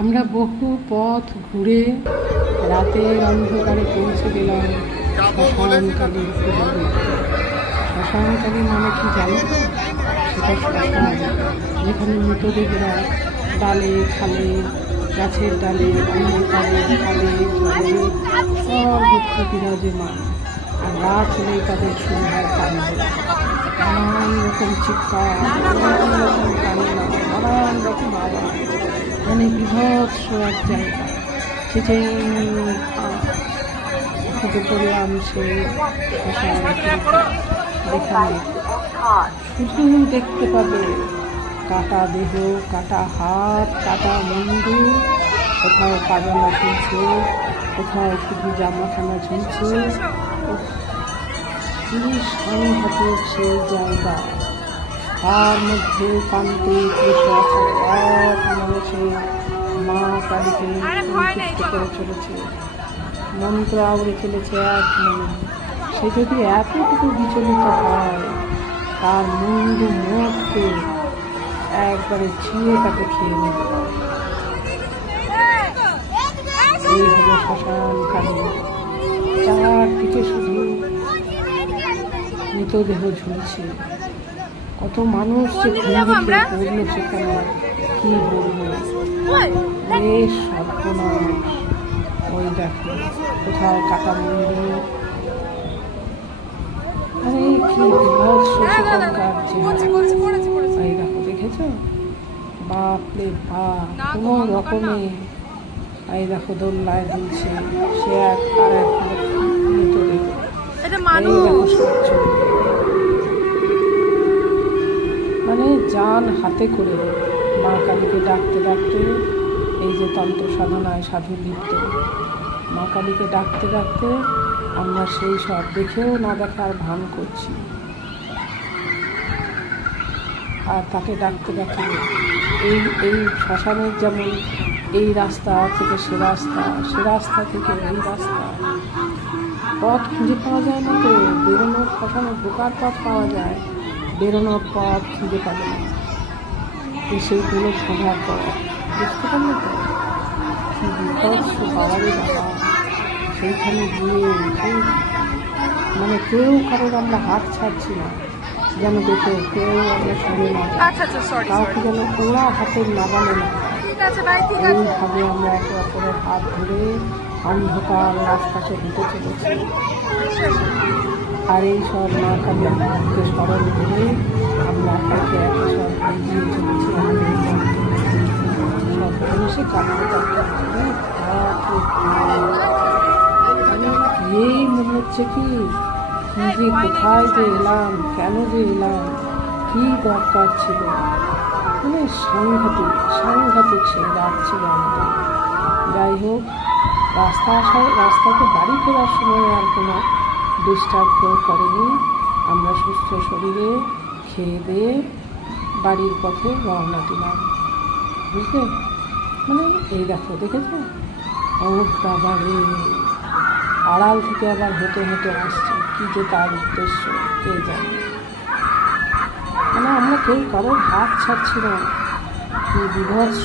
আমরা বহু পথ ঘুরে রাতের অন্ধকারে পৌঁছে গেলাম শ্মশানকালীর পুজো শ্মশানকালী মানে কি জানো? তো? সেটা শ্মশান, যেখানে মৃতদেহরা ডালে, খালে, গাছের ডালে, অন্ধকারে, খালে, জলে সর্বত্র বিরাজমান আর রাত হলেই তাদের শুরু হয় নানান রকম চিৎকার, নানান রকম কান্না, নানান রকম আওয়াজ। মানে বিভৎস এক জায়গা। চেঁচেই খুঁজে পড়লাম সেই শুধু দেখতে পাবে কাটা দেহ, কাটা হাত, কাটা মুন্ডু, কোথাও পাজামা ঝুলছে, কোথাও শুধু জামাখানা ঝুলছে। কি সাংঘাতিক সেই জায়গা। তার মধ্যে কান্তি আছে এক মানুষে মা কালীকে সন্তুষ্ট করে চলেছে। মন্ত্র আউড়ে চলেছে এক মনে। সে যদি এতটুকু বিচলিত হয় তার মুন্ডু মোটকে একবারে ছিঁড়ে তাকে খেয়ে নেবে। এই হলো শ্মশান কালী চারদিকে শুধু মৃতদেহ ঝুলছে। কত মানুষ ঘুমিয়ে পড়ল সেখানে কি বলব? বেশ সর্বনাশ। ওই দেখো কোথাও কাটা মুন্ডু আরে কি বিভৎস সেখানকার চেহারা এই দেখো দেখেছ? বাপরে বাপ কোনো রকমে। এই দেখো দোল্লায় দুলছে সে এক আর এক মৃতদেহ এটা মানুষ দেখো সচ্ছল। মানে যান হাতে করে মা কালীকে ডাকতে ডাকতে এই যে তন্ত্র সাধনায় সাধু লিপ্ত। মা কালীকে ডাকতে ডাকতে আমরা সেই সব দেখেও না দেখার ভান করছি। আর তাকে ডাকতে ডাকতে এই এই শ্মশানের যেমন এই রাস্তা থেকে সে রাস্তা সে রাস্তা থেকে এই রাস্তা। পথ খুঁজে পাওয়া যায় না তো, বেরোনোর শ্মশানে ঢোকার পথ পাওয়া যায়, বেরোনোর পথ খুঁজে পাবে না। সেইগুলো খোঁজার পর বুঝতে পারলে তো? কি বিপদ বাবারে বাবা সেইখানে গিয়ে মানে কেউ কারোর আমরা হাত ছাড়ছি না যেন দেখে কেউ আমরা সরে না। আচ্ছা আচ্ছা কাউকে যেন ওরা হাতের নাগালে না। এইভাবে আমরা একে অপরের হাত ধরে অন্ধকার রাস্তাকে হেঁটে চলেছি। আর এই সব মা কালীকে স্মরণ করে আমরা একে একে সব এগিয়ে চলেছি আমাদের সব জিনিসে কাঁদতে কাঁদতে মানে বাপরে, বাপ। মানে এই মনে হচ্ছে কি যে কোথায় যে এলাম, কেন যে এলাম, কি দরকার ছিল? মানে সাংঘাতিক সাংঘাতিক সেই রাত ছিল আমাদের। যাই হোক, রাস্তা আসার রাস্তাতে বাড়ি ফেরার সময় আর কোনো ডিস্টার্ব করেনি। আমরা সুস্থ শরীরে খেয়ে দিয়ে বাড়ির পথে রওনা দিলাম। বুঝলে? মানে এই দেখো, দেখেছ? ও বাবা রে। আড়াল থেকে আবার হেঁটে হেঁটে আসছে। কী যে তার উদ্দেশ্য, কে জানে? মানে আমরা কেউ কারোর হাত ছাড়ছি না। কি বিভৎস।